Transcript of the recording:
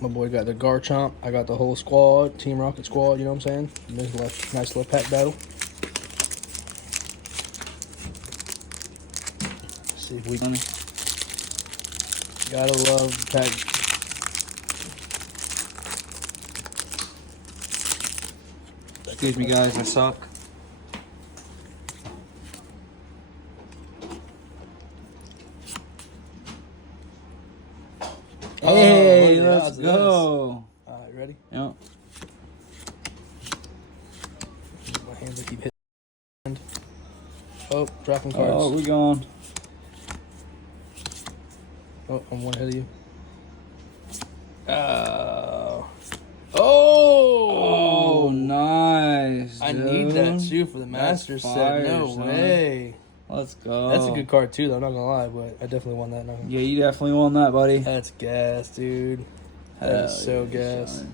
My boy got the Garchomp. I got the whole squad, Team Rocket squad. You know what I'm saying? Nice little pack battle. Let's see if we can. Gotta love pack. Excuse me, guys. I suck. Hey, let's go. All right, ready? Yep. My hands will keep hitting. Oh, dropping cards. Oh, we gone. Oh, I'm one ahead of you. Oh, Oh, nice. I dude. need that too for the Masters set. No way. Let's go. That's a good card too, though. I'm not gonna lie, but I definitely won that. Yeah, you definitely won that, buddy. That's gas, dude. That is so gas. Son.